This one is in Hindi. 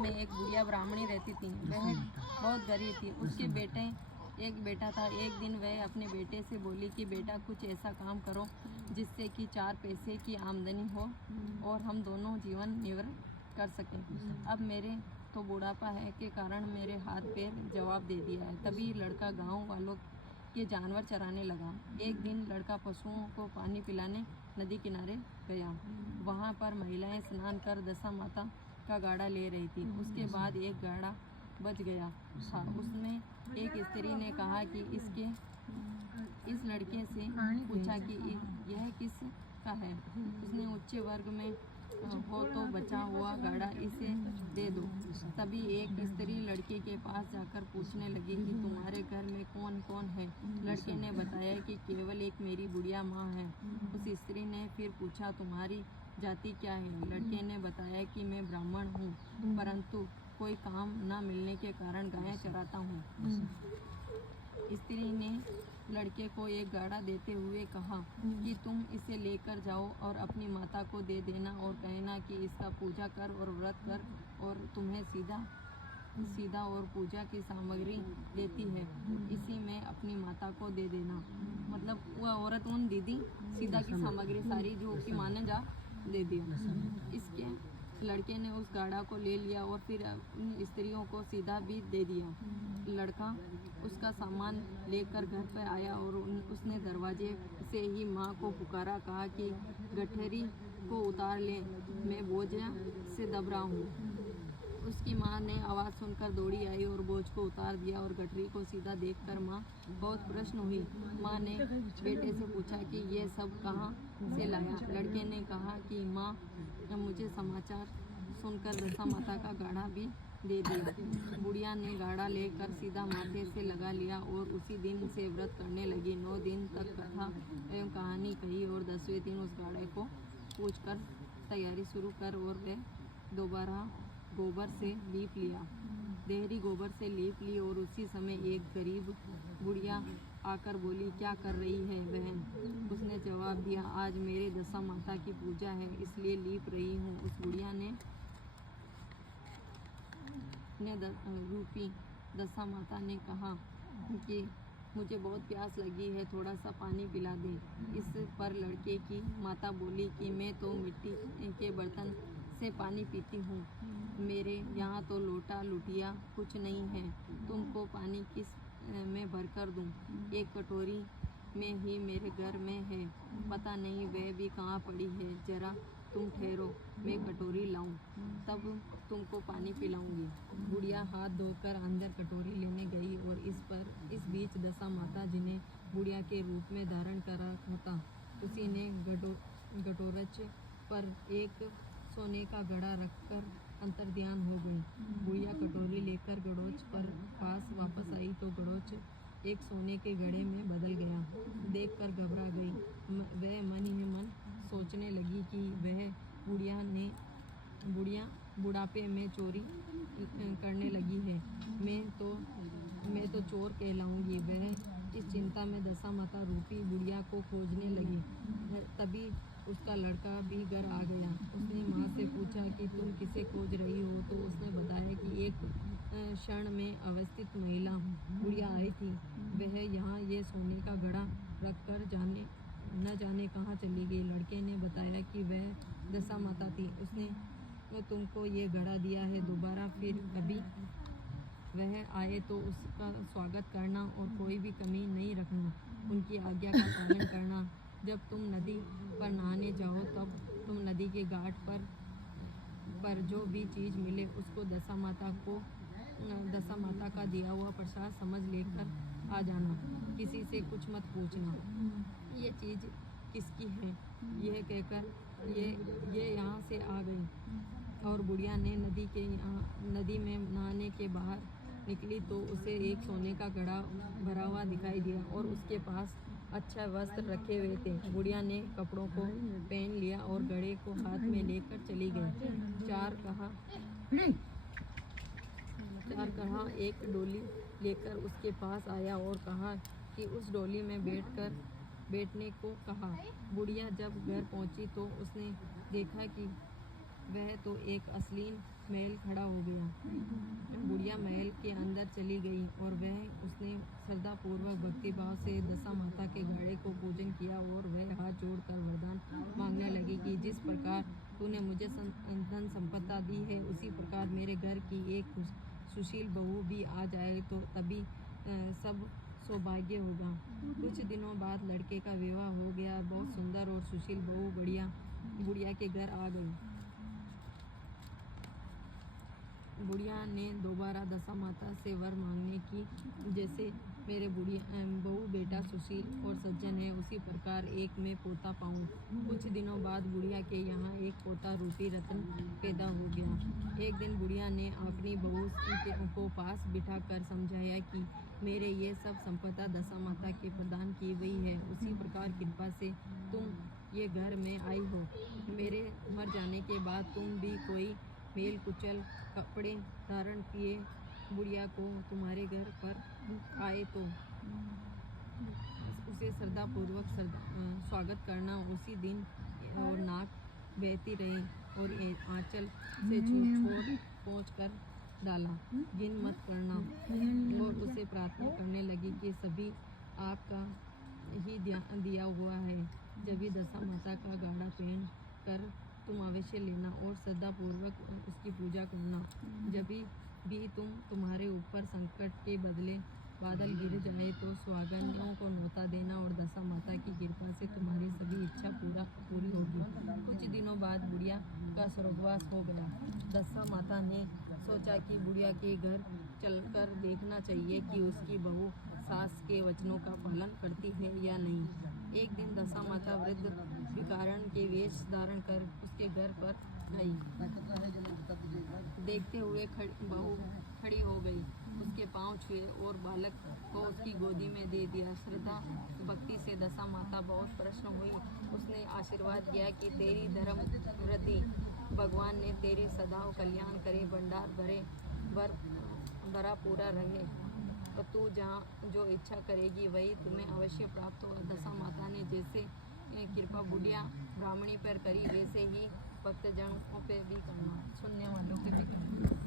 में एक बुढ़िया ब्राह्मणी रहती थी। वह बहुत गरीब थी। उसके एक बेटा था। एक दिन वह अपने बेटे से बोली कि बेटा कुछ ऐसा काम करो जिससे कि 4 पैसे की आमदनी हो और हम दोनों जीवन निर्वाह कर सकें। अब मेरे तो बुढ़ापा है के कारण मेरे हाथ पैर जवाब दे दिया है। तभी लड़का गांव वालों के जानवर चराने लगा। एक दिन लड़का पशुओं को पानी पिलाने नदी किनारे गया। वहाँ पर महिलाएं स्नान कर दशा माता का गाड़ा ले रही थी। उसके बाद एक गाड़ा बच गया था। उसमें एक स्त्री ने कहा कि इस लड़के से पूछा कि यह किस का है। उसने उच्च वर्ग में हो तो बचा हुआ गाड़ा इसे दे दो। तभी एक स्त्री लड़के के पास जाकर पूछने लगी कि तुम्हारे घर में कौन कौन है। लड़के ने बताया कि केवल एक मेरी बुढ़िया माँ है। उस स्त्री ने फिर पूछा तुम्हारी जाति क्या है। लड़के ने बताया कि मैं ब्राह्मण हूँ, परंतु कोई काम न मिलने के कारण गायें चराता हूँ। स्त्री ने लड़के को एक गाड़ा देते हुए कहा कि तुम इसे लेकर जाओ और अपनी माता को दे देना और कहना कि इसका पूजा कर और व्रत कर और तुम्हें सीधा और पूजा की सामग्री देती है, इसी में अपनी माता को दे देना। मतलब वह औरत उन दीदी सीधा की सामग्री सारी जो उसकी माँ ने जा दे दी। इसके लड़के ने उस गाड़ा को ले लिया और फिर उन स्त्रियों को सीधा भी दे दिया। लड़का उसका सामान लेकर घर पर आया और उसने दरवाजे से ही माँ को पुकारा, कहा कि गठरी को उतार ले, मैं बोझ से दब रहा हूँ। उसकी माँ ने आवाज़ सुनकर दौड़ी आई और बोझ को उतार दिया और गठरी को सीधा देखकर माँ बहुत प्रसन्न हुई। माँ ने बेटे से पूछा कि ये सब कहाँ से लाया। लड़के ने कहा कि माँ मुझे समाचार सुनकर दशा माता का गाड़ा भी दे दिया। बुढ़िया ने गाड़ा लेकर सीधा माथे से लगा लिया और उसी दिन से व्रत करने लगी। 9 दिन तक कथा एवं कहानी कही और 10वें दिन उस गाड़े को पूजकर तैयारी शुरू कर और वह दोबारा गोबर से लीप लिया। देहरी गोबर से लीप ली और उसी समय एक गरीब बुढ़िया आकर बोली, क्या कर रही है बहन। उसने जवाब दिया, आज मेरे दशा माता की पूजा है इसलिए लीप रही हूँ। उस बुढ़िया ने रूपी दशा माता ने कहा कि मुझे बहुत प्यास लगी है, थोड़ा सा पानी पिला दे। इस पर लड़के की माता बोली कि मैं तो मिट्टी के बर्तन से पानी पीती हूँ, मेरे यहाँ तो लोटा लुटिया कुछ नहीं है, तुमको पानी किस में भर कर दूँ। एक कटोरी में ही मेरे घर में है, पता नहीं वह भी कहाँ पड़ी है, जरा तुम ठहरो, मैं कटोरी लाऊं, तब तुमको पानी पिलाऊंगी। बुढ़िया हाथ धोकर अंदर कटोरी लेने गई और इस बीच दशा माता, जिन्हें बुढ़िया के रूप में धारण करा होता, उसी ने गटोरच पर एक सोने का घड़ा रखकर अंतर्ध्यान हो गई। बुढ़िया कटोरी लेकर गड़ोच पर पास वापस आई तो गड़ोच एक सोने के घड़े में बदल गया। देखकर घबरा गई। वह मन ही मन सोचने लगी कि वह बुढ़िया बुढ़ापे में चोरी करने लगी है, मैं तो चोर कहलाऊंगी। वह इस चिंता में दशा माता रूपी बुढ़िया को खोजने लगी। तभी उसका लड़का भी घर आ गया। उसने माँ से पूछा कि तुम किसे खोज रही हो, तो उसने बताया कि एक क्षण में अवस्थित महिला बुढ़िया आई थी। वह यहाँ ये सोने का घड़ा रखकर न जाने कहाँ चली गई। लड़के ने बताया कि वह दशा माता थी, उसने तुमको ये घड़ा दिया है, दोबारा फिर कभी वह आए तो उसका स्वागत करना और कोई भी कमी नहीं रखना, उनकी आज्ञा का पालन करना। जब तुम नदी पर नहाने जाओ तब तुम नदी के घाट पर जो भी चीज़ मिले उसको दशा माता का दिया हुआ प्रसाद समझ लेकर आ जाना, किसी से कुछ मत पूछना ये चीज़ किसकी है। यह कहकर ये यहाँ से आ गई और बुढ़िया ने नदी में नहाने के बाहर निकली तो उसे एक सोने का घड़ा भरा हुआ दिखाई दिया और उसके पास अच्छा वस्त्र रखे हुए थे। बुढ़िया ने कपड़ों को पहन लिया और घड़े को हाथ में लेकर चली गई। चार कहा एक डोली लेकर उसके पास आया और कहा कि उस डोली में बैठने को कहा। बुढ़िया जब घर पहुंची तो उसने देखा कि वह तो एक अश्लील महल खड़ा हो गया। बुढ़िया महल के अंदर चली गई और उसने श्रद्धापूर्वक भक्तिभाव से दशा माता के घड़े को पूजन किया और वह हाथ जोड़कर वरदान मांगने लगी कि जिस प्रकार तूने मुझे धन संपदा दी है, उसी प्रकार मेरे घर की एक सुशील बहू भी आ जाए तो तभी सब सौभाग्य होगा। कुछ दिनों बाद लड़के का विवाह हो गया। बहुत सुंदर और सुशील बहू बुढ़िया के घर आ गई। बुढ़िया ने दोबारा दशा माता से वर मांगने की, जैसे मेरे बहू बेटा सुशील और सज्जन है, उसी प्रकार एक मैं पोता पाऊँ। कुछ दिनों बाद बुढ़िया के यहाँ एक पोता रूपी रतन पैदा हो गया। एक दिन बुढ़िया ने अपनी बहू को पास बिठाकर समझाया कि मेरे ये सब संपदा दशा माता के प्रदान की गई है, उसी प्रकार कृपा से तुम ये घर में आई हो। मेरे मर जाने के बाद तुम भी कोई मेल कुचल कपड़े धारण किए बुढ़िया को तुम्हारे घर पर आए तो उसे श्रद्धापूर्वक स्वागत करना। उसी दिन और नाक बहती रही और आंचल से छोड़ पहुँच कर डाला, घिन मत करना। और उसे प्रार्थना करने लगी कि सभी आपका ही दिया हुआ है, जब भी दशा माता का गाढ़ा पहन कर तुम अवश्य लेना और श्रद्धापूर्वक उसकी पूजा करना। जब भी तुम्हारे ऊपर संकट के बदले बादल गिर जाए तो सुहागनों को न्योता देना और दशा माता की कृपा से तुम्हारी सभी इच्छा पूरी होगी। कुछ दिनों बाद बुढ़िया का स्वर्गवास हो गया। दशा माता ने सोचा कि बुढ़िया के घर चलकर देखना चाहिए कि उसकी बहू सास के वचनों का पालन करती है या नहीं। एक दिन दशा माता वृद्ध भिखारण के वेश धारण कर उसके घर पर आई। देखते हुए बहू खड़ी हो गई, उसके पांव छुए और बालक को उसकी गोदी में दे दिया। श्रद्धा भक्ति से दशा माता बहुत प्रसन्न हुई। उसने आशीर्वाद दिया कि तेरी धर्म वृद्धि, भगवान ने तेरे सदा कल्याण करे, भंडार भरा पूरा रहे, तो तू जहाँ जो इच्छा करेगी वही तुम्हें अवश्य प्राप्त होगा। दशा माता ने जैसे कृपा बुढ़िया ब्राह्मणी पर करी, वैसे ही भक्तजनों पे भी करना, सुनने वालों पे भी करना।